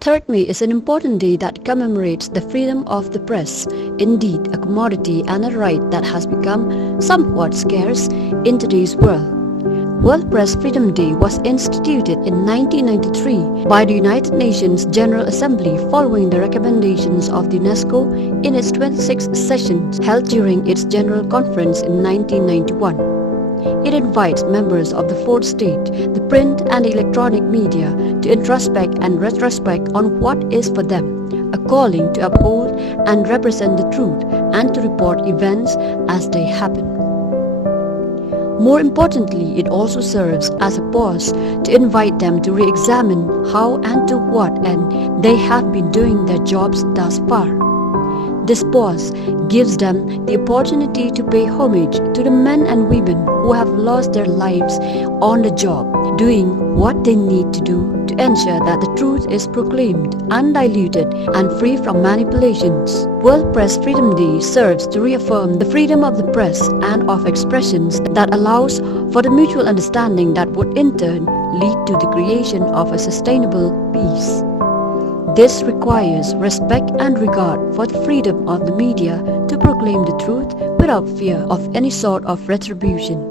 3rd May is an important day that commemorates the freedom of the press, indeed a commodity and a right that has become somewhat scarce in today's world. World Press Freedom Day was instituted in 1993 by the United Nations General Assembly following the recommendations of the UNESCO in its 26th session held during its General Conference in 1991. It invites members of the fourth state, the print and electronic media, to introspect and retrospect on what is for them, a calling to uphold and represent the truth and to report events as they happen. More importantly, it also serves as a pause to invite them to re-examine how and to what end they have been doing their jobs thus far. This pause gives them the opportunity to pay homage to the men and women who have lost their lives on the job, doing what they need to do to ensure that the truth is proclaimed undiluted and free from manipulations. World Press Freedom Day serves to reaffirm the freedom of the press and of expressions that allows for the mutual understanding that would in turn lead to the creation of a sustainable peace. This requires respect and regard for the freedom of the media to proclaim the truth without fear of any sort of retribution.